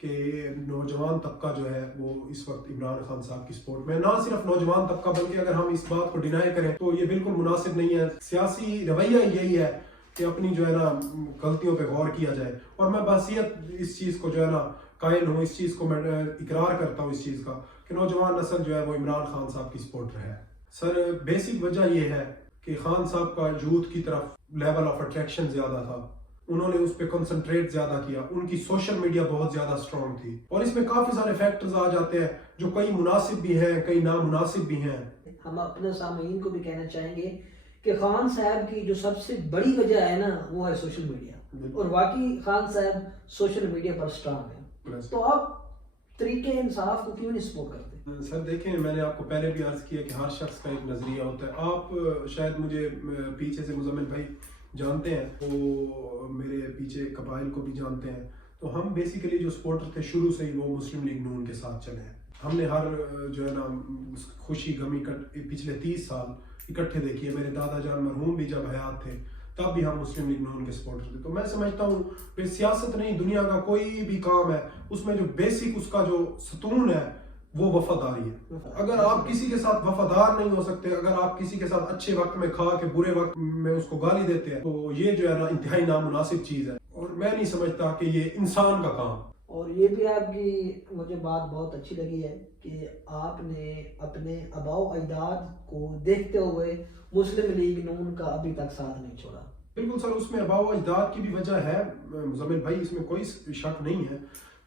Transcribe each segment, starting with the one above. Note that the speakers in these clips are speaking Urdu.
کہ نوجوان طبقہ جو ہے وہ اس وقت عمران خان صاحب کی سپورٹ میں، نہ صرف نوجوان طبقہ بلکہ اگر ہم اس بات کو ڈینائی کریں تو یہ بالکل مناسب نہیں ہے. سیاسی رویہ یہی ہے کہ اپنی جو ہے نا غلطیوں پہ غور کیا جائے، اور میں بحثیت اس چیز کو جو ہے نا قائل ہوں، اس چیز کو میں اقرار کرتا ہوں اس چیز کا کہ نوجوان نسل جو ہے وہ عمران خان صاحب کی سپورٹر ہے. سر بیسک وجہ یہ ہے کہ خان صاحب کا یوتھ کی طرف لیول آف اٹریکشن زیادہ تھا، انہوں نے اس پہ کنسنٹریٹ زیادہ کیا، ان کی سوشل میڈیا بہت زیادہ سٹرونگ تھی، اور اس میں کافی سارے فیکٹرز آ جاتے ہیں جو کئی مناسب بھی ہیں کئی نامناسب بھی ہیں. ہم اپنے سامعین کو بھی کہنا چاہیں گے کہ خان صاحب کی جو سب سے بڑی وجہ ہے نا وہ ہے سوشل میڈیا، اور واقعی خان صاحب سوشل میڈیا پر سٹرانگ ہیں. تو آپ طریقے انصاف کو کیوں نہیں سپورٹ کرتے؟ سر دیکھیں، میں نے آپ کو پہلے بھی عرض کیا کہ ہر شخص کا ایک نظریہ ہوتا ہے. آپ شاید مجھے پیچھے سے مزمل بھائی جانتے ہیں، وہ میرے پیچھے قبائل کو بھی جانتے ہیں، تو ہم بیسیکلی جو سپورٹر تھے شروع سے ہی وہ مسلم لیگ نون کے ساتھ چلے ہیں. ہم نے ہر جو ہے نا خوشی غمی پچھلے 30 سال اکٹھے دیکھی ہے. میرے دادا جان مرحوم بھی جب حیات تھے تب بھی ہم مسلم لیگ نون کے سپورٹر تھے. تو میں سمجھتا ہوں کہ سیاست نہیں، دنیا کا کوئی بھی کام ہے اس میں جو بیسک اس کا جو ستون ہے وہ وفاداری ہے. اگر آپ کسی کے ساتھ وفادار نہیں ہو سکتے، اگر آپ کسی کے ساتھ اچھے وقت میں کھا کے برے وقت میں اس کو گالی دیتے ہیں، تو یہ جو ہے نا انتہائی نامناسب چیز ہے، اور میں نہیں سمجھتا کہ یہ انسان کا کام. اور یہ بھی آپ کی مجھے بات بہت اچھی لگی ہے کہ آپ نے اپنے آباء و اجداد کو دیکھتے ہوئے مسلم لیگ نون کا ابھی تک ساتھ نہیں چھوڑا. بالکل سر، اس میں آباء و اجداد کی بھی وجہ ہے مزمل بھائی، اس میں کوئی شک نہیں ہے،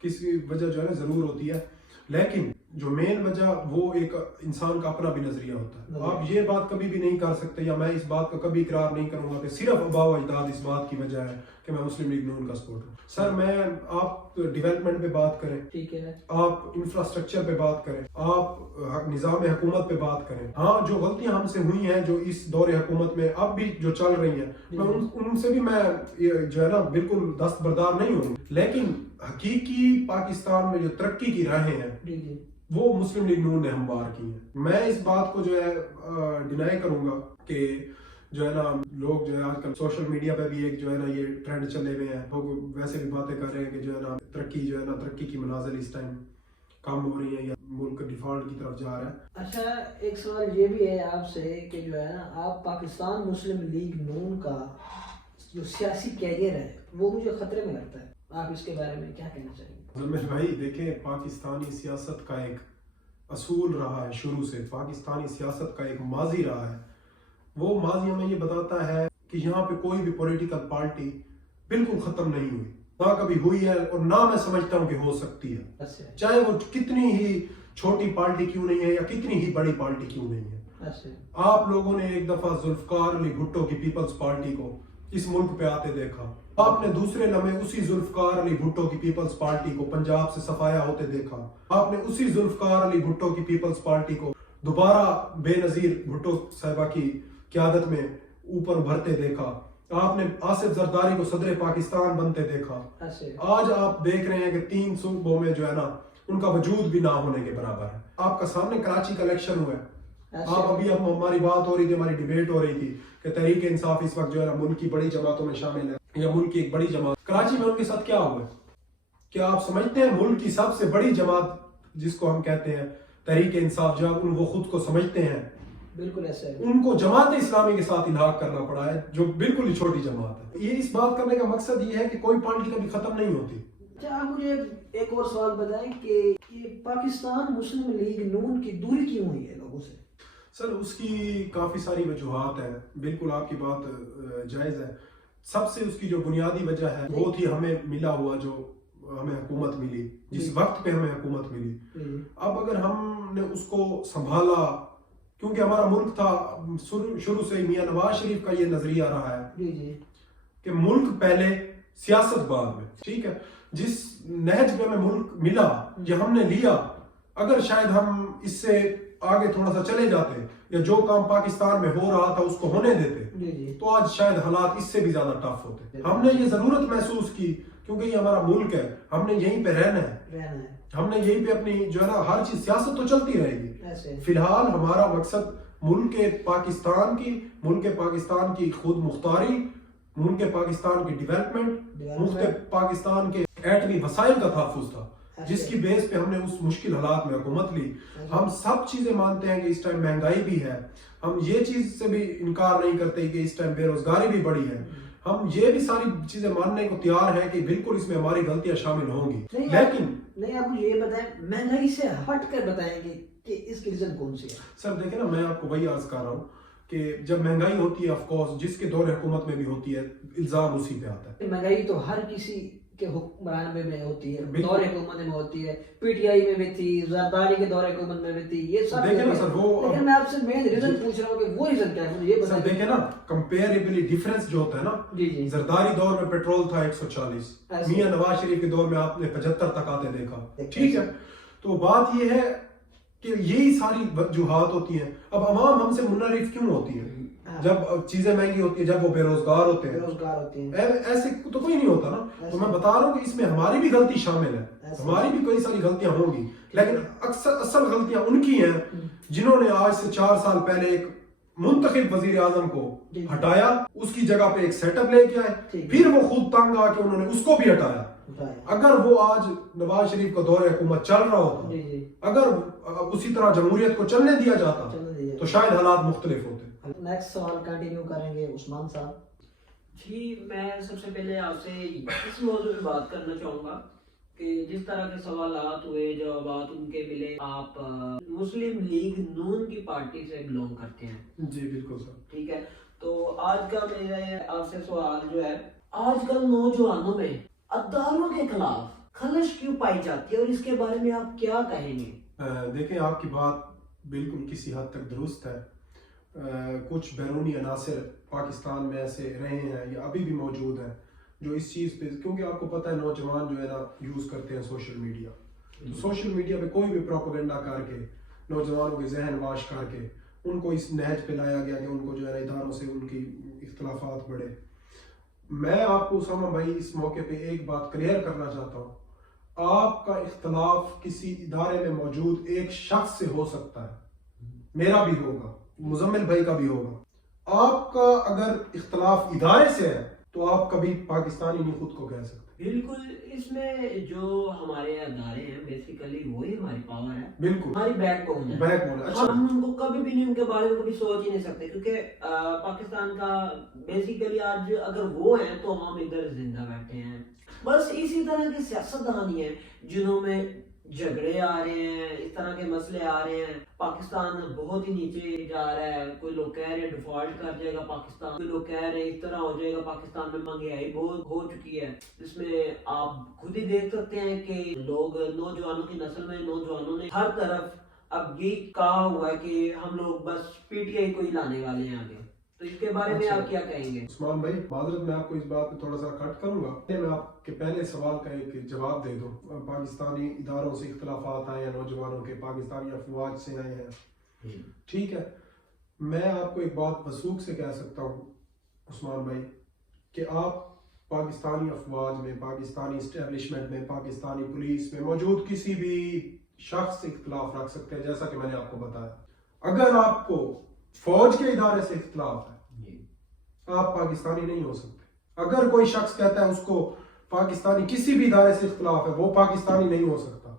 کسی وجہ جو ہے نا ضرور ہوتی ہے، لیکن جو مین وجہ وہ ایک انسان کا اپنا بھی نظریہ ہوتا ہے. آپ یہ بات کبھی بھی نہیں کر سکتے، یا میں اس بات کا کبھی اقرار نہیں کروں گا کہ صرف آباء و اجداد اس بات کی وجہ ہے کہ میں مسلم لیگ نون کا سپورٹ ہوں. سر میں آپ ڈیولپمنٹ پہ بات کریں، ٹھیک ہے، آپ انفراسٹرکچر پہ بات کریں، آپ نظام حکومت پہ بات کریں، ہاں جو غلطیاں ہم سے ہوئی ہیں جو اس دور حکومت میں اب بھی جو چل رہی ہیں، میں ان سے بھی میں جو ہے نا بالکل دستبردار نہیں ہوں، لیکن حقیقی پاکستان میں جو ترقی کی راہیں ہیں وہ مسلم لیگ نون نے ہموار کی ہیں. میں اس بات کو جو ہے ڈینائی کروں گا کہ جو ہے نا لوگ جو ہے آج کل سوشل میڈیا پہ بھی ایک جو ہے نا یہ ٹرینڈ چلے ہوئے ہیں، لوگ ویسے بھی باتیں کر رہے ہیں کہ جو ہے نا ترقی جو ہے نا ترقی کی منازل اس ٹائم کم ہو رہی ہیں یا ملک ڈیفالٹ کی طرف جا رہا ہے. اچھا ایک سوال یہ بھی ہے آپ سے کہ جو ہے نا آپ پاکستان مسلم لیگ نون کا جو سیاسی کیریئر ہے وہ مجھے خطرے میں لگتا ہے، آپ اس کے بارے میں کیا کہنا چاہیں گے؟ زمیر بھائی دیکھیں، پاکستانی سیاست کا ایک اصول رہا ہے شروع سے، پاکستانی سیاست کا ایک ماضی رہا ہے. وہ ماضی ہمیں یہ بتاتا ہے کہ یہاں پہ کوئی بھی پولیٹیکل پارٹی بالکل ختم نہیں ہوئی، نہ کبھی ہوئی ہے اور نہ میں سمجھتا ہوں کہ ہو سکتی ہے، چاہے وہ کتنی ہی چھوٹی پارٹی کیوں نہیں ہے یا کتنی ہی بڑی پارٹی کیوں نہیں ہے. آپ لوگوں نے ایک دفعہ ذوالفقار علی بھٹو کی پیپلز پارٹی کو اس ملک پہ آتے دیکھا، آپ نے دوسرے لمحے اسی ذوالفقار علی بھٹو کی پیپلز پارٹی کو پنجاب سے صفایا ہوتے دیکھا، آپ نے اسی ذوالفقار علی بھٹو کی پیپلز پارٹی کو دوبارہ بے نظیر بھٹو صاحبہ کی قیادت میں اوپر ابھرتے دیکھا، آپ نے آصف زرداری کو صدر پاکستان بنتے دیکھا. آج آپ دیکھ رہے ہیں کہ 3 صوبوں میں جو ہے نا ان کا وجود بھی نہ ہونے کے برابر ہے. آپ کا سامنے کراچی کا الیکشن ہوا ہے، آپ ابھی ہماری بات ہو رہی تھی، ہماری ڈیبیٹ ہو رہی تھی کہ تحریک انصاف اس وقت جو ہے نا ملک کی بڑی جماعتوں میں شامل ہے یا ملک کی ایک بڑی جماعت. کراچی میں ان کے ساتھ کیا ہوا ہے؟ کیا آپ سمجھتے ہیں ملک کی سب سے بڑی جماعت جس کو ہم کہتے ہیں تحریک انصاف، جب وہ خود کو سمجھتے ہیں، بالکل ایسے ان کو جماعت اسلامی کے ساتھ الحاق کرنا پڑا ہے جو بالکل ہی چھوٹی جماعت ہے. یہ اس بات کرنے کا مقصد یہ ہے کہ کوئی پارٹی کبھی ختم نہیں ہوتی. کیا آپ مجھے ایک اور سوال بتائیں کہ پاکستان مسلم لیگ نون کی دوری کیوں ہوئی ہے لوگوں سے؟ سر اس کی کافی ساری وجوہات ہیں، بالکل آپ کی بات جائز ہے. سب سے اس کی جو بنیادی وجہ ہے وہ تھی ہمیں ملا ہوا جو ہمیں حکومت ملی، جس وقت پہ ہمیں حکومت ملی. اب اگر ہم نے اس کو سنبھالا، کیونکہ ہمارا ملک تھا شروع سے میاں نواز شریف کا یہ نظریہ رہا ہے کہ ملک پہلے سیاست بعد میں، ٹھیک ہے. جس نہج پہ ہمیں ملک ملا یہ ہم نے لیا، اگر شاید ہم اس سے آگے تھوڑا سا چلے جاتے یا جو کام پاکستان میں ہو رہا تھا اس کو ہونے دیتے تو آج شاید حالات اس سے بھی زیادہ ٹف ہوتے. ہم نے یہ ضرورت محسوس کی کیونکہ یہ ہمارا ملک ہے، ہم نے یہیں پہ رہنا ہے، ہم نے یہیں پہ اپنی جو ہے نا ہر چیز، سیاست تو چلتی رہے گی. فی الحال ہمارا مقصد ملک پاکستان کی خود مختاری، ملک پاکستان کی ڈیولپمنٹ، ملک پاکستان کے ایٹمی وسائل کا تحفظ تھا. جس کی بیس پہ ہم نے اس مشکل حالات میں حکومت لی. ہم سب چیزیں مانتے ہیں کہ اس ٹائم مہنگائی بھی ہے, ہم یہ چیز سے بھی انکار نہیں کرتے کہ اس ٹائم بے روزگاری بھی بڑی ہے, ہم یہ بھی ساری چیزیں ماننے کو تیار ہیں کہ بالکل اس میں ہماری غلطیاں شامل ہوں گی. لیکن نہیں, آپ مجھے یہ بتائیں, مہنگائی سے ہٹ کر بتائیں گے کہ اس کی ریزن کون سی ہے. سر دیکھیں نا, میں آپ کو وہی عرض کر رہا ہوں کہ جب مہنگائی ہوتی ہے, آف کورس جس کے دور حکومت میں بھی ہوتی ہے, الزام اسی پہ آتا ہے. مہنگائی تو ہر کسی کے حکمران میں ہوتی ہے, دور حکومت میں ہوتی ہے, پی ٹی آئی میں بھی تھی, زرداری کے دور حکومت میں بھی تھی, یہ سب دیکھیں نا سر, وہ لیکن میں آپ سے مین ریزن پوچھ رہا ہوں کہ وہ ریزن کیا ہے, مجھے یہ بتائیں. دیکھیں نا, کمپیریبلی ڈیفرنس جو ہوتا ہے نا, جی زرداری دور میں پیٹرول تھا 140, میاں نواز شریف کے دور میں آپ نے 75 تک آتے دیکھا. ٹھیک ہے, تو بات یہ ہے کہ یہی ساری وجوہات ہوتی ہیں. اب عوام ہم سے منحرف کیوں ہوتی ہے جب چیزیں مہنگی ہوتی ہیں, جب وہ بے روزگار ہوتے ہیں, ایسے تو کوئی نہیں ہوتا نا. تو میں بتا رہا ہوں کہ اس میں ہماری بھی غلطی شامل ہے, ہماری بھی کئی ساری غلطیاں ہوں گی, لیکن اصل غلطیاں ان کی ہیں جنہوں نے آج سے 4 سال پہلے ایک منتخب وزیر اعظم کو ہٹایا, اس کی جگہ پہ ایک سیٹ اپ لے کے آئے, پھر وہ خود تنگ آ کے انہوں نے اس کو بھی ہٹایا. اگر وہ آج نواز شریف کا دور حکومت چل رہا ہوتا, اگر اسی طرح جمہوریت کو چلنے دیا جاتا, تو شاید حالات مختلف ہوتے. نیکسٹ سوال کنٹینیو کریں گے عثمان صاحب. جی, میں سب سے پہلے آپ سے اس موضوع پہ بات کرنا چاہوں گا کہ جس طرح کے سوالات ہوئے, جوابات ان کے ملے, آپ مسلم لیگ نون کی پارٹی سے بلونگ کرتے ہیں. جی بالکل سر. ٹھیک ہے, تو آج کا میرا آپ سے سوال جو ہے, آج کل نوجوانوں میں عدالتوں کے خلاف خلش کیوں پائی جاتی ہے اور اس کے بارے میں آپ کیا کہیں گے؟ دیکھیں, آپ کی بات بالکل کسی حد تک درست ہے. کچھ بیرونی عناصر پاکستان میں ایسے رہے ہیں یا ابھی بھی موجود ہیں جو اس چیز پہ, کیونکہ آپ کو پتہ ہے نوجوان جو ہے نا یوز کرتے ہیں سوشل میڈیا, تو سوشل میڈیا پہ کوئی بھی پروپیگنڈا کر کے نوجوانوں کے ذہن واش کر کے ان کو اس نہج پہ لایا گیا کہ ان کو جو ہے نا اداروں سے ان کی اختلافات بڑھے. میں آپ کو اسامہ بھائی اس موقع پہ ایک بات کلیئر کرنا چاہتا ہوں, آپ کا اختلاف کسی ادارے میں موجود ایک شخص سے ہو سکتا ہے, میرا بھی ہوگا, مزمل بھائی کا بھی ہوگا. آپ کا اگر اختلاف ادارے سے ہے تو آپ کبھی پاکستانی نہیں خود کو کہہ سکتے. بالکل, اس میں جو ہمارے ادارے ہیں بیسیکلی وہی ہماری پاور ہے, بالکل ہماری بیک بون ہے. بیک بون ہے. اچھا, ہم ان کو کبھی بھی نہیں, ان کے بارے میں کبھی سوچ ہی نہیں سکتے, کیونکہ پاکستان کا بیسیکلی آج اگر وہ ہیں تو ہم ادھر زندہ بیٹھے ہیں. بس اسی طرح کے سیاستدان ہی ہیں جنہوں میں جھگڑے آ رہے ہیں, اس طرح کے مسئلے آ رہے ہیں. پاکستان بہت ہی نیچے جا رہا ہے, کوئی لوگ کہہ رہے ہیں ڈیفالٹ کر جائے گا پاکستان, کوئی لوگ کہہ رہے ہیں اس طرح ہو جائے گا پاکستان میں مہنگائی بہت ہو چکی ہے. اس میں آپ خود ہی دیکھ سکتے ہیں کہ لوگ, نوجوانوں کی نسل میں نوجوانوں نے ہر طرف اب یہ کہا ہوا ہے کہ ہم لوگ بس پی ٹی آئی کو ہی لانے والے ہیں آگے. تو اس کے بارے میں آپ کیا کہیں گے؟ عثمان بھائی معذرت, میں آپ کو اس بات پہ تھوڑا سا کٹ کروں گا. میں آپ کے پہلے سوال کا ایک جواب دے دوں. پاکستانی اداروں سے اختلافات آئے ہیں نوجوانوں کے, پاکستانی افواج سے آئے ہیں, ٹھیک ہے. میں آپ کو ایک بات وثوق سے کہہ سکتا ہوں عثمان بھائی کہ آپ پاکستانی افواج میں, پاکستانی اسٹیبلشمنٹ میں, پاکستانی پولیس میں موجود کسی بھی شخص سے اختلاف رکھ سکتے ہیں, جیسا کہ میں نے آپ کو بتایا. اگر آپ کو فوج کے ادارے سے اختلاف ہے, آپ پاکستانی نہیں ہو سکتے. اگر کوئی شخص کہتا ہے اس کو پاکستانی کسی بھی ادارے سے اختلاف ہے, وہ پاکستانی نہیں ہو سکتا.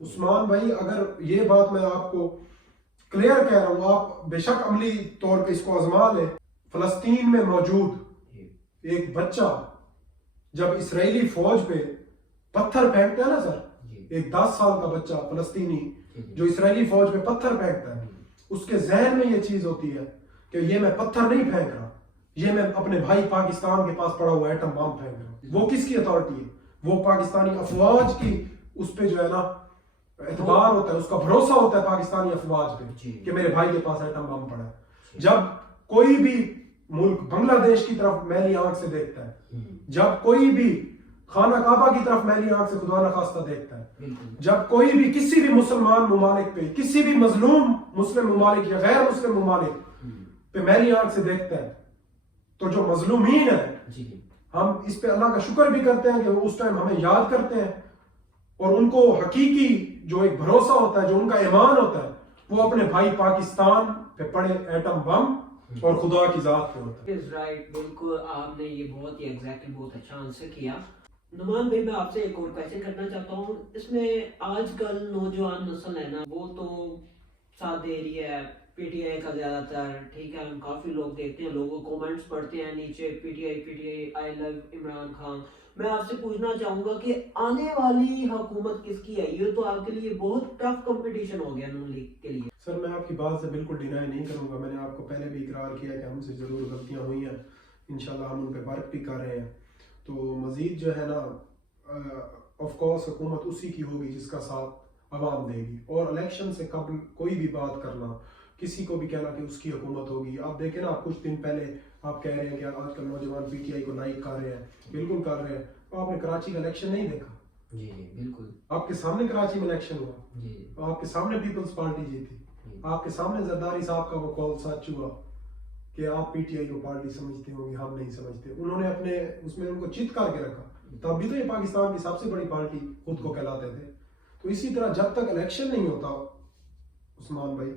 عثمان بھائی, اگر یہ بات میں آپ کو کلیئر کہہ رہا ہوں, آپ بے شک عملی طور پہ اس کو آزما لیں. فلسطین میں موجود ایک بچہ جب اسرائیلی فوج پہ پتھر پھینکتا ہے نا سر, ایک 10 سال کا بچہ فلسطینی جو اسرائیلی فوج پہ پتھر پھینکتا ہے, اس کے ذہن میں یہ چیز ہوتی ہے کہ یہ میں پتھر نہیں پھینک رہا, یہ میں اپنے بھائی پاکستان کے پاس پڑا ہوا ایٹم بم پھینک رہا ہوں. وہ کس کی اتھارٹی ہے؟ وہ پاکستانی افواج کی, اس پہ جو ہے نا اعتبار ہوتا ہے, اس کا بھروسہ ہوتا ہے پاکستانی افواج پہ کہ میرے بھائی کے پاس ایٹم بم پڑا ہے. جب کوئی بھی ملک بنگلہ دیش کی طرف میلی آنکھ سے دیکھتا ہے, جب کوئی بھی خانہ کعبہ کی طرف میلی آنکھ سے خدا نخواستہ دیکھتا ہے, جب کوئی بھی کسی بھی مسلمان ممالک پہ, کسی بھی مظلوم مسلم ممالک یا غیر مسلم ممالک پہ میلی آنکھ سے دیکھتا ہے, تو جو مظلومین ہیں ہم اس پہ اللہ کا شکر بھی کرتے ہیں کہ وہ اس ٹائم ہمیں یاد کرتے ہیں, اور ان کو حقیقی جو ایک بھروسہ ہوتا ہے, جو ان کا ایمان ہوتا ہے, وہ اپنے بھائی پاکستان پہ پڑے ایٹم بم اور خدا کی ذات پہ ہوتا ہے. رائٹ, بالکل آپ نے یہ بہت ہی ایگزیکٹلی بہت اچھا آنسر کیا. نمان بھائی میں آپ سے ایک اور کویشچن کرنا چاہتا ہوں. اس میں آج کل نوجوان نسل ہے نا وہ تو ساتھ دے رہی ہے پی ٹی آئی کا زیادہ تر. ٹھیک ہے, ہم کافی لوگ دیکھتے ہیں, لوگوں کومنٹس پڑھتے ہیں نیچے پی ٹی آئی آئی لو عمران خان. میں آپ سے پوچھنا چاہوں گا کہ آنے والی حکومت کس کی ہے؟ یہ تو آپ کے لیے بہت ٹف کمپٹیشن ہو گیا نون لیگ کے لیے. سر میں آپ کی بات سے بالکل ڈینائی نہیں کروں گا. میں نے آپ کو پہلے بھی اقرار کیا کہ ہم سے ضرور غلطیاں ہوئی ہیں, انشاءاللہ ہم ان پہ ورک بھی کر رہے ہیں. تو مزید جو ہے نا آف کورس حکومت اسی کی ہوگی جس کا ساتھ عوام دے گی, اور الیکشن سے قبل کوئی بھی بات کرنا, کسی کو بھی کہنا کہ اس کی حکومت ہوگی. آپ دیکھیں نا, آپ کچھ دن پہلے آپ کہہ رہے ہیں کہ آج کل نوجوان پی ٹی آئی کو لائک کر رہے ہیں, بالکل کر رہے ہیں. آپ نے کراچی کا الیکشن نہیں دیکھا؟ جی جی بالکل. آپ کے سامنے کراچی میں الیکشن ہوا, جی آپ کے سامنے پیپلز پارٹی جیتی, آپ کے سامنے زرداری صاحب کا وہ کال سچ ہوا کہ آپ پی ٹی آئی کو پارٹی سمجھتے ہوں گے, ہم نہیں سمجھتے. انہوں نے اپنے اس میں ان کو چت کر کے رکھا, تب بھی تو یہ پاکستان کی سب سے بڑی پارٹی خود کو کہلاتے تھے. تو اسی طرح جب تک الیکشن نہیں ہوتا عثمان بھائی,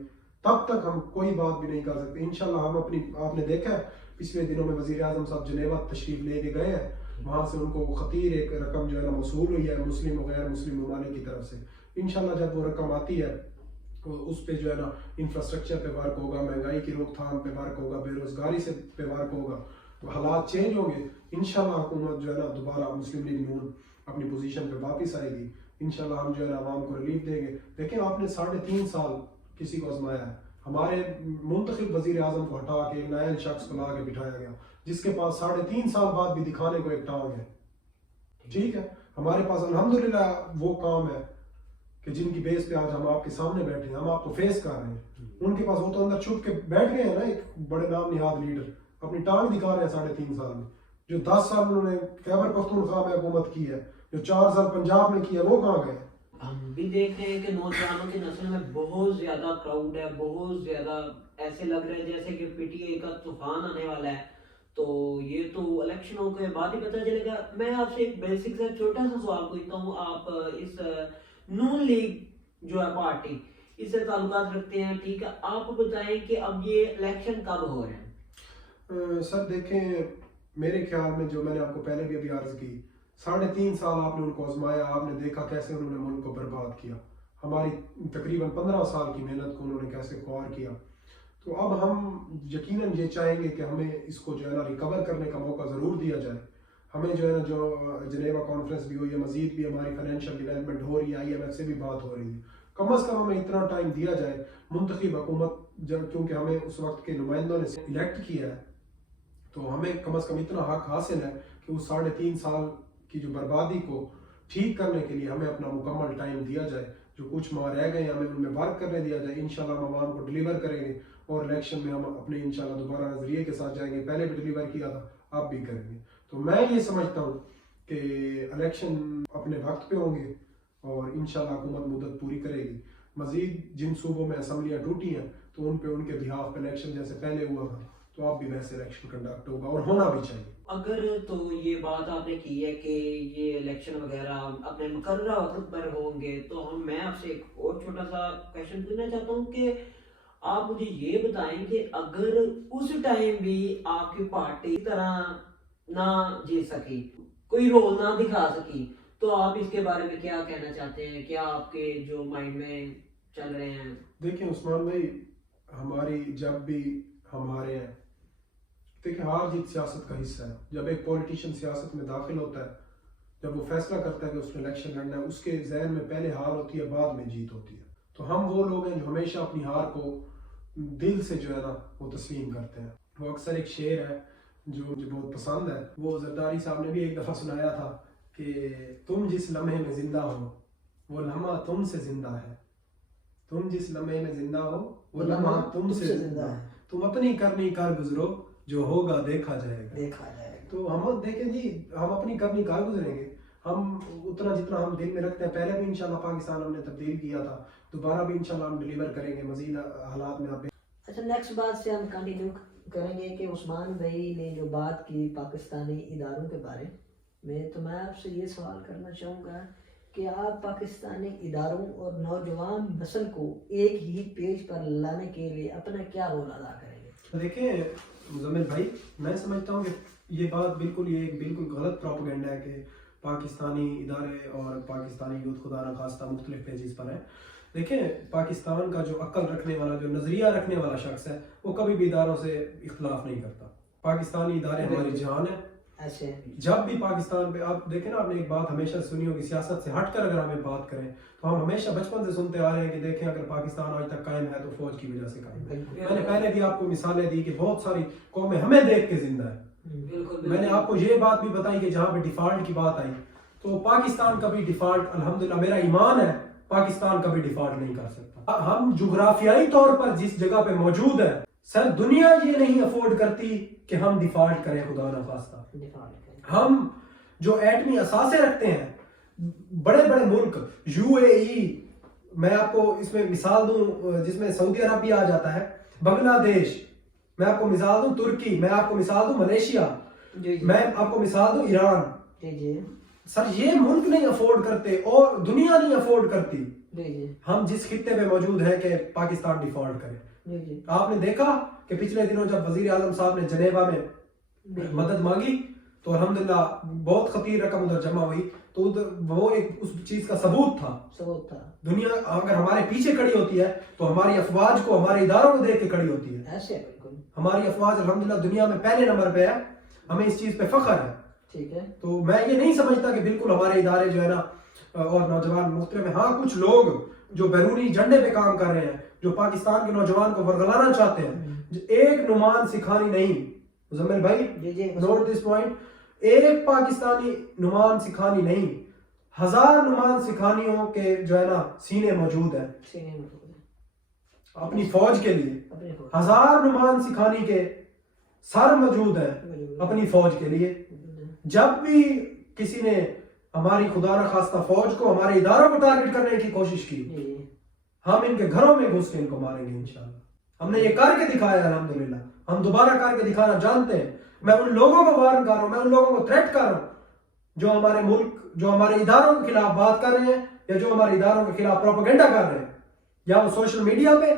تب تک ہم کوئی بات بھی نہیں کر سکتے. انشاءاللہ ہم اپنی, آپ نے دیکھا ہے پچھلے دنوں میں وزیر اعظم صاحب جنیوا تشریف لے کے گئے ہیں, وہاں سے ان کو خطیر ایک رقم جو ہے نا موصول ہوئی ہے مسلم و غیر مسلم ممالک کی طرف سے. انشاءاللہ جب وہ رقم آتی ہے اس پہ جو ہے نا انفراسٹرکچر پہ ورک ہوگا, مہنگائی کی روک تھام پہ ورک ہوگا, بے روزگاری سے پہ ورک ہوگا, تو حالات چینج ہوں گے. انشاءاللہ حکومت جو ہے نا دوبارہ مسلم لیگ نون اپنی پوزیشن پہ واپس آئے گی. انشاءاللہ ہم جو ہے نا عوام کو ریلیف دیں گے. دیکھیں آپ نے 3.5 سال کسی کو آزمایا ہے, ہمارے منتخب وزیر اعظم کو ہٹا کے ایک نیا شخص کو لا کے بٹھایا گیا جس کے پاس 3.5 سال بعد بھی دکھانے کو ایک ٹانگ ہے. ٹھیک ہے, ہمارے پاس الحمدللہ وہ کام ہے کہ جن کی بیس پہ آج ہم آپ کے سامنے بیٹھے ہیں, ہم آپ کو فیس کر رہے ہیں. ان کے پاس وہ تو اندر چھپ کے بیٹھ گئے ہیں نا, ایک بڑے نام نہاد لیڈر اپنی ٹانگ دکھا رہے ہیں 3.5 سال میں. جو 10 سال انہوں نے خیبر پختونخوا میں حکومت کی ہے, جو 4 سال پنجاب میں کی ہے, وہ کہاں گئے؟ ہم بھی دیکھ رہے ہیں کہ نوجوانوں کی نسل میں بہت زیادہ کراؤڈ ہے, بہت زیادہ ایسے لگ رہے ہیں جیسے کہ پی ٹی آئی کا طوفان آنے والا ہے. تو یہ تو الیکشنوں کے بعد ہی پتہ چلے گا. میں آپ سے ایک بیسک سا چھوٹا سا سوال پوچھتا ہوں, آپ اس نون لیگ جو ہے پارٹی, اس سے تعلقات رکھتے ہیں, ٹھیک ہے, آپ بتائیں کہ اب یہ الیکشن کب ہو رہے ہیں؟ سر دیکھیں, میرے خیال میں جو میں نے آپ کو پہلے بھی ابھی عرض کی, 3.5 سال آپ نے ان کو آزمایا, آپ نے دیکھا کیسے انہوں نے ملک کو برباد کیا, ہماری تقریباً 15 سال کی محنت کو انہوں نے کیسے خوار کیا. تو اب ہم یقیناً یہ چاہیں گے کہ ہمیں اس کو جو ہے نا ریکور کرنے کا موقع ضرور دیا جائے. ہمیں جو ہے نا جو جنیوا کانفرنس بھی ہوئی ہے, مزید بھی ہماری فائنینشیل ڈیولپمنٹ ہو رہی ہے, آئی ایم ایف سے بھی بات ہو رہی ہے, کم از کم ہمیں اتنا ٹائم دیا جائے. منتخب حکومت جب, کیونکہ ہمیں اس وقت کے نمائندوں نے الیکٹ کیا ہے, تو ہمیں کم از کم اتنا حق حاصل ہے کہ اس 3.5 سال کی جو بربادی کو ٹھیک کرنے کے لیے ہمیں اپنا مکمل ٹائم دیا جائے. جو کچھ ماہ رہ گئے ہمیں ان میں ورک کرنے دیا جائے. انشاءاللہ ہم عوام کو ڈلیور کریں گے, اور الیکشن میں ہم اپنے انشاءاللہ دوبارہ نظریے کے ساتھ جائیں گے. پہلے بھی ڈلیور کیا تھا, اب بھی کریں گے. تو میں یہ سمجھتا ہوں کہ الیکشن اپنے وقت پہ ہوں گے, اور انشاءاللہ حکومت مدت پوری کرے گی. مزید جن صوبوں میں اسمبلیاں ٹوٹی ہیں تو ان پہ ان کے بہاف پہ الیکشن جیسے پہلے ہوا تھا, تو اب بھی ویسے الیکشن کنڈکٹ ہوگا, اور ہونا بھی چاہیے. اگر تو یہ بات آپ نے کی ہے کہ یہ الیکشن وغیرہ اپنے مقررہ وقت پر ہوں گے, تو میں آپ سے ایک اور چھوٹا سا کویشچن پوچھنا چاہتا ہوں کہ آپ مجھے یہ بتائیں کہ اگر اس ٹائم بھی آپ کی پارٹی اس طرح نہ جیت سکی, کوئی رول نہ دکھا سکی, تو آپ اس کے بارے میں کیا کہنا چاہتے ہیں؟ کیا آپ کے جو مائنڈ میں چل رہے ہیں؟ دیکھیں عثمان بھائی, ہماری جب بھی ہمارے ہیں, دیکھیں ہار جیت سیاست کا حصہ ہے. جب ایک پولیٹیشین سیاست میں داخل ہوتا ہے, جب وہ فیصلہ کرتا ہے کہ اس نے الیکشن لڑنا ہے, اس کے ذہن میں پہلے ہار ہوتی ہے, بعد میں جیت ہوتی ہے. تو ہم وہ لوگ ہیں جو ہمیشہ اپنی ہار کو دل سے جو ہے نا وہ تسلیم کرتے ہیں. وہ اکثر ایک شعر ہے جو مجھے بہت پسند ہے, وہ زرداری صاحب نے بھی ایک دفعہ سنایا تھا کہ تم جس لمحے میں زندہ ہو وہ لمحہ تم سے زندہ ہے, تم جس لمحے میں زندہ ہو وہ لمحہ تم سے زندہ ہے, تم اپنی کرنی کر گزرو جو ہوگا دیکھا جائے گا, دیکھا جائے گا. تو ہم دیکھیں جی, ہم اپنی کرنی کار گزریں گے. ہم اتنا جتنا ہم دل میں رکھتے ہیں, پہلے بھی انشاءاللہ پاکستان ہم نے تبدیل کیا تھا, دوبارہ بھی انشاءاللہ ہم ڈلیور کریں گے مزید حالات میں. آپ اچھا, نیکسٹ بات سے ہم کنٹینیو کریں گے کہ عثمان بھائی نے جو بات کی پاکستانی اداروں کے بارے میں, تو میں آپ سے یہ سوال کرنا چاہوں گا کہ آپ پاکستانی اداروں اور نوجوان نسل کو ایک ہی پیج پر لانے کے لیے اپنا کیا رول ادا کریں گے؟ دیکھیں مزمل بھائی, میں سمجھتا ہوں کہ یہ بات بالکل غلط پروپیگنڈا ہے کہ پاکستانی ادارے اور پاکستانی یوتھ خدا نخواستہ مختلف پیجز پر ہیں. دیکھیں پاکستان کا جو عقل رکھنے والا جو نظریہ رکھنے والا شخص ہے وہ کبھی بھی اداروں سے اختلاف نہیں کرتا. پاکستانی ادارے ہماری جان ہے. جب بھی پاکستان پہ آپ دیکھیں نا, آپ نے ایک بات ہمیشہ سنی ہوگی, سیاست سے ہٹ کر اگر ہمیں بات کریں تو ہم ہمیشہ بچپن سے سنتے آ رہے ہیں کہ دیکھیں اگر پاکستان آج تک قائم ہے تو فوج کی وجہ سے قائم ہے. میں نے پہلے بھی آپ کو مثالیں دی کہ بہت ساری قومیں ہمیں دیکھ کے زندہ ہیں. میں نے آپ کو یہ بات بھی بتائی کہ جہاں پہ ڈیفالٹ کی بات آئی تو پاکستان کبھی ڈیفالٹ, الحمدللہ میرا ایمان ہے پاکستان کبھی ڈیفالٹ نہیں کر سکتا. ہم جغرافیائی طور پر جس جگہ پہ موجود ہیں سر, دنیا یہ نہیں افورڈ کرتی کہ ہم ڈیفالٹ کریں خدا نخواستہ. ہم جو ایٹمی اثاثے رکھتے ہیں, بڑے بڑے ملک یو اے ای, میں آپ کو اس میں مثال دوں جس میں سعودی عرب بھی آ جاتا ہے, بنگلہ دیش, میں آپ کو مثال دوں ترکی, میں آپ کو مثال دوں ملیشیا, میں آپ کو مثال دوں ایران. سر یہ ملک نہیں افورڈ کرتے اور دنیا نہیں افورڈ کرتی ہم جس خطے پہ موجود ہیں کہ پاکستان ڈیفالٹ کرے. آپ نے دیکھا کہ پچھلے دنوں جب وزیر اعظم صاحب نے جنیوا میں مدد مانگی تو الحمدللہ بہت خطیر رقم ادھر جمع ہوئی, تو ادھر وہ ایک اس چیز کا ثبوت تھا. دنیا اگر ہمارے پیچھے کھڑی ہوتی ہے تو ہماری افواج کو, ہمارے اداروں کو دیکھ کے کھڑی ہوتی ہے. ہماری افواج الحمدللہ دنیا میں پہلے نمبر پہ ہے, ہمیں اس چیز پہ فخر ہے. تو میں یہ نہیں سمجھتا کہ بالکل ہمارے ادارے جو ہے نا اور نوجوان مختلف ہیں. ہاں کچھ لوگ جو بیرونی جھنڈے پہ کام کر رہے ہیں, جو پاکستان کے نوجوان کو ورگلانا چاہتے ہیں, ایک نمان سکھانی نہیں, مزمل بھائی نوٹ دس پوائنٹ, ایک پاکستانی نمان سکھانی نہیں, 1000 نمان سکھانیوں کے جو ہے نا سینے موجود ہیں اپنی فوج کے لیے. 1000 نمان سکھانی کے سر موجود ہیں اپنی فوج کے لیے. جب بھی کسی نے ہماری خدا نخواستہ فوج کو, ہمارے اداروں کو ٹارگٹ کرنے کی کوشش کی, ہم ان کے گھروں میں گھس کے ان کو ماریں گے انشاءاللہ. ہم نے یہ کر کے دکھایا الحمدللہ, ہم دوبارہ کر کے دکھانا جانتے ہیں. میں ان لوگوں کو وارن کر رہا ہوں, میں ان لوگوں کو تھریٹ کر رہا ہوں جو ہمارے ملک, جو ہمارے اداروں کے خلاف بات کر رہے ہیں یا جو ہمارے اداروں کے خلاف پروپیگنڈا کر رہے ہیں, یا وہ سوشل میڈیا پہ.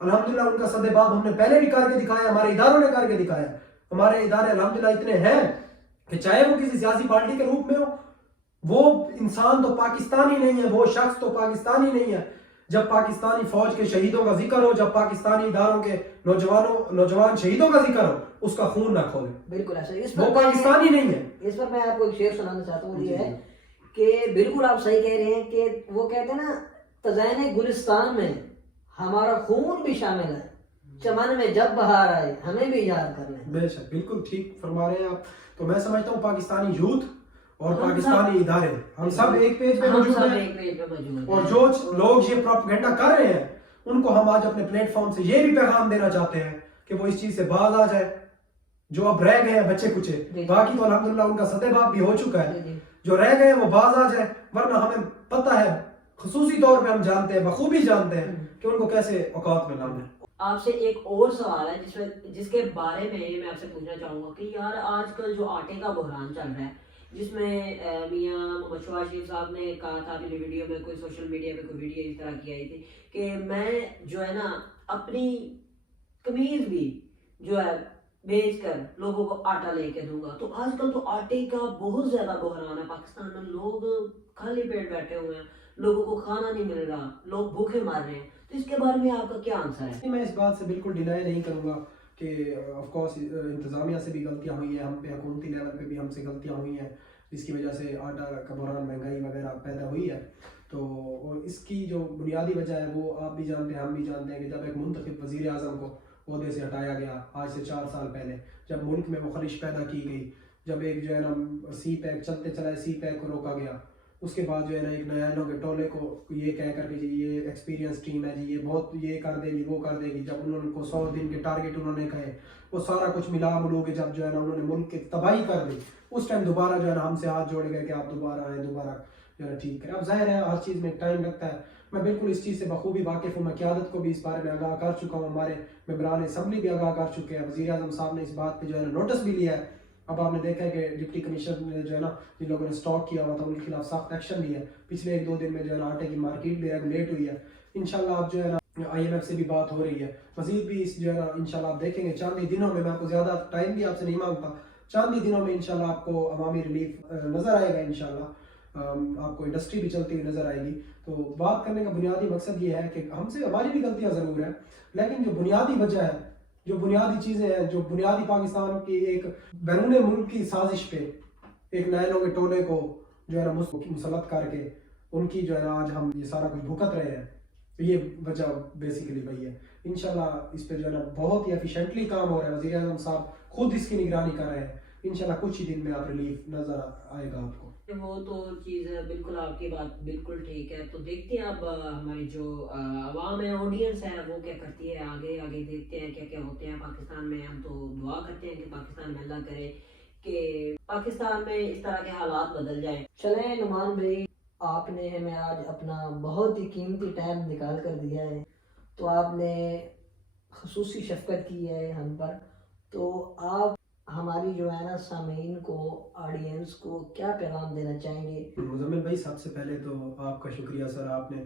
الحمدللہ ان کا سدباب ہم نے پہلے بھی کر کے دکھایا, ہمارے اداروں نے کر کے دکھایا. ہمارے ادارے الحمدللہ اتنے ہیں کہ چاہے وہ کسی سیاسی پارٹی کے روپ میں ہو, وہ انسان تو پاکستانی نہیں ہے, وہ شخص تو پاکستانی نہیں ہے. جب پاکستانی فوج کے شہیدوں کا ذکر ہو, جب پاکستانی اداروں کے نوجوان شہیدوں کا ذکر ہو, اس کا خون نہ کھولے. بالکل ایسا, وہ پاکستانی نہیں ہے. اس پر میں آپ کو ایک شعر سنانا چاہتا ہوں, یہ ہے کہ بالکل آپ صحیح کہہ رہے ہیں کہ وہ کہتے ہیں نا, تزائن گلستان میں ہمارا خون بھی شامل ہے, چمن میں جب بہار آئے ہمیں بھی یاد کر لیں. بے شک, بالکل ٹھیک فرما رہے ہیں آپ. تو میں سمجھتا ہوں پاکستانی یوتھ اور پاکستانی ادارے ہم سب ایک پیج پہ موجود ہیں, اور جو لوگ یہ پروپیگنڈا کر رہے ہیں ان کو ہم آج اپنے پلیٹ فارم سے یہ بھی پیغام دینا چاہتے ہیں کہ وہ اس چیز سے باز آ جائے. جو اب رہ گئے ہیں بچے کچے, باقی تو الحمدللہ ان کا سدباب بھی ہو چکا ہے, جو رہ گئے ہیں وہ باز آ جائے. ورنہ ہمیں پتہ ہے, خصوصی طور پہ ہم جانتے ہیں, بخوبی جانتے ہیں کہ ان کو کیسے اوقات میں لانا ہے. آپ سے ایک اور سوال ہے جس کے بارے میں آپ سے پوچھنا چاہوں گا کہ یار آج کل جو آٹے کا بحران چل رہا ہے, جس میں میاں محمد شہباز شریف صاحب نے کہا تھا اپنی ویڈیو میں, کوئی سوشل میڈیا پہ کوئی ویڈیو اس طرح کی آئی تھی کہ میں جو ہے نا اپنی قمیض بھی جو ہے بیچ کر لوگوں کو آٹا لے کے دوں گا. تو آج کل تو آٹے کا بہت زیادہ بحران ہے پاکستان میں. لوگ خالی پیٹ بیٹھے ہوئے ہیں, لوگوں کو کھانا نہیں مل رہا, لوگ بھوکے مار رہے ہیں. تو اس کے بارے میں آپ کا کیا آنسر ہے؟ میں اس بات سے بالکل ڈینائی نہیں کروں گا کہ آف کورس انتظامیہ سے بھی غلطیاں ہوئی ہیں, ہم پہ حکومتی لیول پہ بھی ہم سے غلطیاں ہوئی ہیں, جس کی وجہ سے آٹا کا بحران, مہنگائی وغیرہ پیدا ہوئی ہے. تو اور اس کی جو بنیادی وجہ ہے وہ آپ بھی جانتے ہیں, ہم بھی جانتے ہیں کہ جب ایک منتخب وزیر اعظم کو عہدے سے ہٹایا گیا آج سے 4 سال پہلے, جب ملک میں وہ خلش پیدا کی گئی, جب ایک جو ہے نا سی پیک چلتے چلائے سی پیک کو روکا گیا, اس کے بعد جو ہے نا ایک نیالوں کے ٹولے کو یہ کہہ کر کے جی یہ ایکسپیرینس ٹیم ہے جی, یہ بہت یہ کر دے گی وہ کر دے گی, جب انہوں کو 100 دن کے ٹارگٹ انہوں نے کہے, وہ سارا کچھ ملا ملو کے جب جو ہے نا انہوں نے ملک کی تباہی کر دی, اس ٹائم دوبارہ جو ہے نا ہم سے ہاتھ جوڑے گئے کہ آپ دوبارہ آئیں, دوبارہ جو ہے نا ٹھیک کریں. اب ظاہر ہے ہر چیز میں ٹائم لگتا ہے, میں بالکل اس چیز سے بخوبی واقف ہوں, میں قیادت کو بھی اس بارے میں آگاہ کر چکا ہوں, ہمارے ممبران اسمبلی بھی آگاہ کر چکے ہیں, وزیر اعظم صاحب نے اس بات پہ جو ہے نا نوٹس بھی لیا ہے. اب آپ نے دیکھا ہے کہ ڈپٹی کمشنر نے جو ہے نا جن لوگوں نے اسٹاک کیا ہوا تھا ان کے خلاف سخت ایکشن لیا ہے. پچھلے 1-2 دن میں جو ہے نا آٹے کی مارکیٹ بھی ریگولیٹ ہوئی ہے. انشاءاللہ اب جو ہے نا IMF سے بھی بات ہو رہی ہے, مزید بھی اس جو ہے نا انشاءاللہ آپ دیکھیں گے چند ہی دنوں میں. میں آپ کو زیادہ ٹائم بھی آپ سے نہیں مانگتا, چند ہی دنوں میں انشاءاللہ آپ کو عوامی ریلیف نظر آئے گا انشاءاللہ، آپ کو انڈسٹری بھی چلتی ہوئی نظر آئے گی۔ تو بات کرنے کا بنیادی مقصد یہ ہے کہ ہم سے ہماری بھی غلطیاں ضرور ہیں، لیکن جو بنیادی وجہ ہے، جو بنیادی چیزیں ہیں، جو بنیادی پاکستان کی ایک بیرون ملک کی سازش پہ ایک نیلوں کے ٹولے کو جو ہے نا مسلط کر کے ان کی جو ہے نا آج ہم یہ سارا کچھ بھگت رہے ہیں، یہ وجہ بیسیکلی وہی ہے۔ انشاءاللہ اس پہ جو ہے نا بہت ہی ایفیشینٹلی کام ہو رہا ہے، وزیر اعظم صاحب خود اس کی نگرانی کر رہے ہیں۔ انشاءاللہ کچھ ہی دن میں آپ ریلیف نظر آئے گا آپ کو۔ وہ تو چیز ہے، بالکل آپ کی بات بالکل ٹھیک ہے۔ تو دیکھتے ہیں اب ہماری جو عوام ہے، آڈینس ہے، وہ کیا کرتی ہے، آگے آگے دیکھتے ہیں کیا کیا ہوتے ہیں پاکستان میں۔ ہم تو دعا کرتے ہیں کہ پاکستان میں اللہ کرے کہ پاکستان میں اس طرح کے حالات بدل جائیں۔ چلیں نعمان بھائی، آپ نے ہمیں آج اپنا بہت ہی قیمتی ٹائم نکال کر دیا ہے، تو آپ نے خصوصی شفقت کی ہے ہم پر، تو آپ ہماری جو ہے نا سامعین کو، آڈینس کو کیا پیغام دینا چاہیں گے؟ مزمل بھائی، سب سے پہلے تو آپ کا شکریہ سر، آپ نے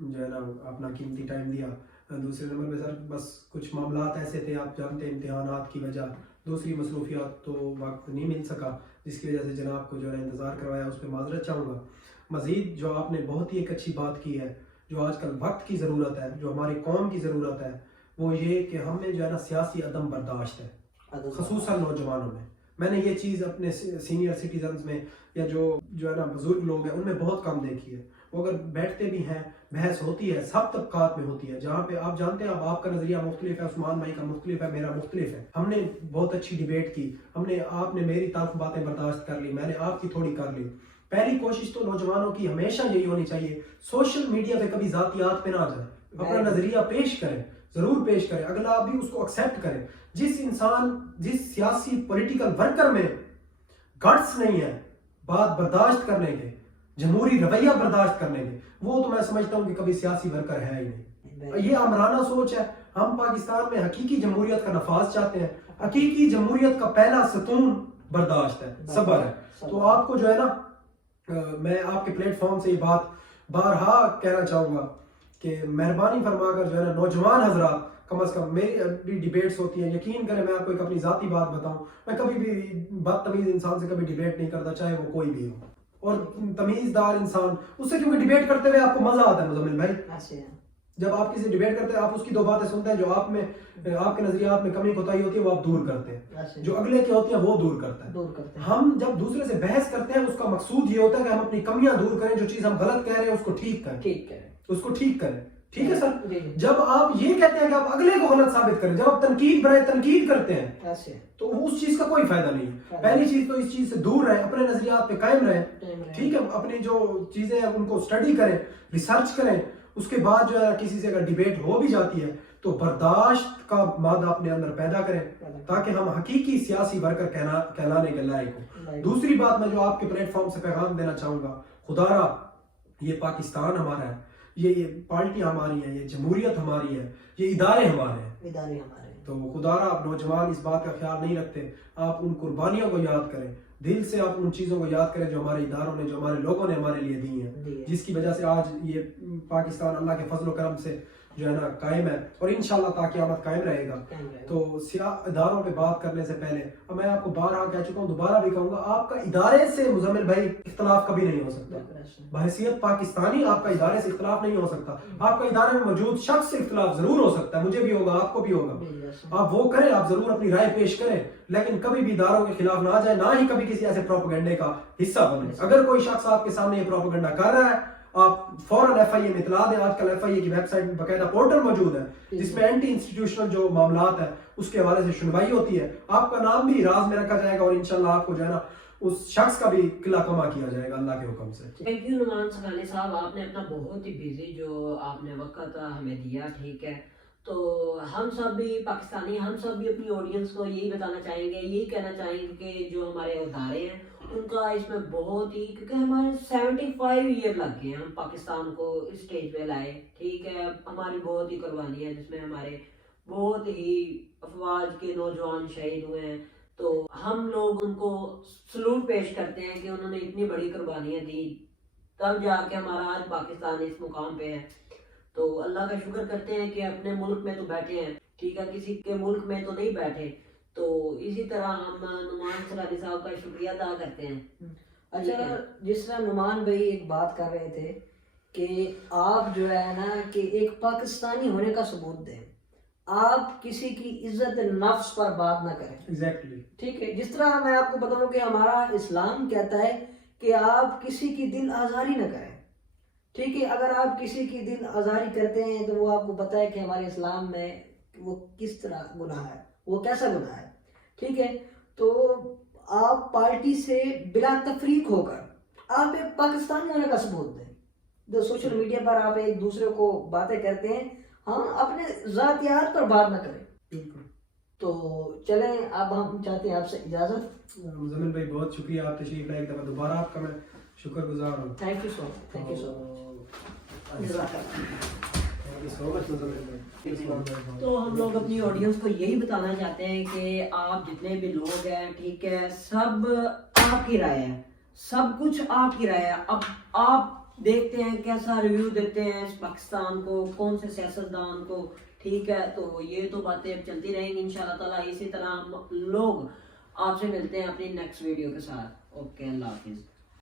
جو ہے نا اپنا قیمتی ٹائم دیا۔ دوسرے نمبر پہ سر بس کچھ معاملات ایسے تھے، آپ جانتے ہیں امتحانات کی وجہ، دوسری مصروفیات، تو وقت نہیں مل سکا، جس کی وجہ سے جناب کو جو ہے انتظار کروایا، اس پہ معذرت چاہوں گا۔ مزید جو آپ نے بہت ہی ایک اچھی بات کی ہے، جو آج کل وقت کی ضرورت ہے، جو ہماری قوم کی ضرورت ہے، وہ یہ کہ ہم میں جو ہے نا سیاسی عدم برداشت ہے، خصوصاً نوجوانوں میں۔ میں نے یہ چیز اپنے سینئر سٹیزنز میں یا جو ہے نا بزرگ لوگ ہیں ان میں بہت کم دیکھی ہے۔ وہ اگر بیٹھتے بھی ہیں، بحث ہوتی ہے، سب طبقات میں ہوتی ہے، جہاں پہ آپ جانتے ہیں اب آپ کا نظریہ مختلف ہے، عثمان بھائی کا مختلف ہے، میرا مختلف ہے۔ ہم نے بہت اچھی ڈیبیٹ کی، آپ نے میری تلخ باتیں برداشت کر لی، میں نے آپ کی تھوڑی کر لی۔ پہلی کوشش تو نوجوانوں کی ہمیشہ یہی ہونی چاہیے، سوشل میڈیا پہ کبھی ذاتیات پہ نہ جائیں، اپنا نظریہ پیش کریں، ضرور پیش کریں، اگلا بھی اس کو ایکسیپٹ کریں۔ جس سیاسی پولیٹیکل ورکر میں گٹس نہیں ہے بات برداشت کرنے کے، جمہوری رویہ برداشت کرنے کے، وہ تو میں سمجھتا ہوں کہ کبھی سیاسی ورکر ہے ہی نہیں۔ یہ آمرانہ سوچ ہے۔ ہم پاکستان میں حقیقی جمہوریت کا نفاذ چاہتے ہیں۔ حقیقی جمہوریت کا پہلا ستون برداشت ہے، صبر ہے۔ تو آپ کو جو ہے نا میں آپ کے پلیٹ فارم سے یہ بات بارہا کہنا چاہوں گا کہ مہربانی فرما کر جو ہے نا نوجوان حضرات، کم از کم میری بھی ڈیبیٹس ہوتی ہیں، یقین کریں میں آپ کو ایک اپنی ذاتی بات بتاؤں، میں کبھی بھی بدتمیز انسان سے کبھی ڈیبیٹ نہیں کرتا، چاہے وہ کوئی بھی ہو، اور تمیز دار انسان اس سے کیونکہ ڈیبیٹ کرتے ہوئے آپ کو مزہ آتا ہے مزمل بھائی۔ جب آپ کسی ڈیبیٹ کرتے ہیں آپ اس کی دو باتیں سنتے ہیں، جو آپ کے نظریات میں کمی کوتاہی ہوتی ہے وہ آپ دور کرتے ہیں، جو اگلے کی ہوتی ہے وہ دور کرتا ہے۔ ہم جب دوسرے سے بحث کرتے ہیں اس کا مقصود یہ ہوتا ہے کہ ہم اپنی کمیاں دور کریں، جو چیز ہم غلط کہہ رہے ہیں اس کو ٹھیک کریں، ٹھیک ہے سر؟ جب آپ یہ کہتے ہیں کہ آپ اگلے کو غلط ثابت کریں، جب آپ تنقید برائے تنقید کرتے ہیں تو اس چیز کا کوئی فائدہ نہیں ہے۔ پہلی چیز تو اس چیز سے دور رہیں، اپنے نظریات پہ قائم رہیں، ٹھیک ہے؟ اپنی جو چیزیں ہیں ان کو اسٹڈی کریں، ریسرچ کریں، اس کے بعد جو ہے کسی سے اگر ڈیبیٹ ہو بھی جاتی ہے تو برداشت کا مادہ اپنے اندر پیدا کریں تاکہ ہم حقیقی سیاسی ورکر کہلانے کے لائق ہوں۔ دوسری بات میں جو آپ کے پلیٹ فارم سے پیغام دینا چاہوں گا، خدا را یہ پاکستان ہمارا ہے، یہ پارٹیاں ہماری ہیں، یہ جمہوریت ہماری ہے، یہ ادارے ہمارے ہیں، تو خدا را آپ نوجوان اس بات کا خیال نہیں رکھتے، آپ ان قربانیوں کو یاد کریں، دل سے آپ ان چیزوں کو یاد کریں جو ہمارے اداروں نے، جو ہمارے لوگوں نے ہمارے لیے دی ہیں، جس کی وجہ سے آج یہ پاکستان اللہ کے فضل و کرم سے جو ہے نا قائم ہے، اور انشاءاللہ تا قیامت قائم رہے گا۔ تو اداروں پہ بات کرنے سے پہلے، اور میں آپ کو بارہا کہہ چکا ہوں، دوبارہ بھی کہوں گا، آپ کا ادارے سے مزمل بھائی اختلاف کبھی نہیں ہو سکتا، بحیثیت پاکستانی آپ کا ادارے سے اختلاف نہیں ہو سکتا۔ آپ کا ادارے میں موجود شخص سے اختلاف ضرور ہو سکتا ہے، مجھے بھی ہوگا، آپ کو بھی ہوگا، آپ وہ کریں، آپ ضرور اپنی رائے پیش کریں، لیکن کبھی بھی اداروں کے خلاف نہ جائیں، نہ ہی کبھی کسی ایسے پروپیگنڈے کا حصہ بنیں۔ اگر کوئی شخص آپ کے سامنے یہ پروپیگنڈا کر رہا ہے، آپ فوراً ایف آئی اے میں اطلاع دیں۔ آج کل ایف آئی اے کی ویب سائٹ میں باقاعدہ پورٹل موجود ہے جس میں اینٹی انسٹیٹیوشنل جو معاملات ہیں اس کے حوالے سے سنوائی ہوتی ہے، آپ کا نام بھی راز میں رکھا جائے گا، اور انشاءاللہ آپ کو جو ہے نا اس شخص کا بھی قلعہ کما کیا جائے گا اللہ کے حکم سے۔ تھینک یو نعمان سکھانے صاحب، آپ نے اپنا بہت ہی بزی جو آپ نے وقت ہمیں دیا، ٹھیک ہے؟ تو ہم سب بھی پاکستانی، ہم سب بھی اپنی آڈینس کو یہی بتانا چاہیں گے، یہی کہنا چاہیں گے کہ جو ہمارے ادارے ہیں ان کا اس میں بہت ہی، کیونکہ ہمارے 75 ایئر لگ گئے ہیں ہم پاکستان کو اس سٹیج پہ لائے، ٹھیک ہے؟ ہماری بہت ہی قربانی ہے جس میں ہمارے بہت ہی افواج کے نوجوان شہید ہوئے ہیں، تو ہم لوگ ان کو سلوٹ پیش کرتے ہیں کہ انہوں نے اتنی بڑی قربانیاں دی، تب جا کے ہمارا آج پاکستان اس مقام پہ ہے۔ تو اللہ کا شکر کرتے ہیں کہ اپنے ملک میں تو بیٹھے ہیں، ٹھیک ہے؟ کسی کے ملک میں تو نہیں بیٹھے، تو اسی طرح ہم نعمان سراری صاحب کا شکریہ ادا کرتے ہیں. اچھا جس طرح نعمان بھائی ایک بات کر رہے تھے کہ آپ جو ہے نا کہ ایک پاکستانی ہونے کا ثبوت دیں, آپ کسی کی عزت نفس پر بات نہ کریں. ایگزیکٹلی. ٹھیک ہے, جس طرح میں آپ کو بتاؤں کہ ہمارا اسلام کہتا ہے کہ آپ کسی کی دل آزاری نہ کریں. ٹھیک ہے, اگر آپ کسی کی دل آزاری کرتے ہیں تو وہ آپ کو پتہ ہے کہ ہمارے اسلام میں وہ کس طرح گناہ ہے, وہ کیسا گناہ ہے. ٹھیک ہے, تو آپ پارٹی سے بلا تفریق ہو کر آپ ایک پاکستانی ہونے کا ثبوت دیں. جو سوشل میڈیا پر آپ ایک دوسرے کو باتیں کرتے ہیں, ہم اپنے ذاتیات پر بات نہ کریں. بالکل. تو چلیں اب ہم چاہتے ہیں آپ سے اجازت. مزمل بھائی بہت شکریہ, آپ تشریف لائے, ایک دفعہ دوبارہ آپ کا میں شکر گزار ہوں. Thank you so much, thank you so much. تو ہم لوگ اپنی آڈینس کو یہی بتانا چاہتے ہیں کہ آپ جتنے بھی لوگ ہیں, ٹھیک ہے, سب آپ کی رائے ہے, سب کچھ آپ کی رائے ہے. اب آپ دیکھتے ہیں کیسا ریویو دیتے ہیں اس پاکستان کو, کون سے سیاستدان کو. ٹھیک ہے, تو یہ تو باتیں اب چلتی رہیں گی انشاءاللہ تعالیٰ. اسی طرح ہم لوگ آپ سے ملتے ہیں اپنی نیکسٹ ویڈیو کے ساتھ. اوکے, اللہ حافظ.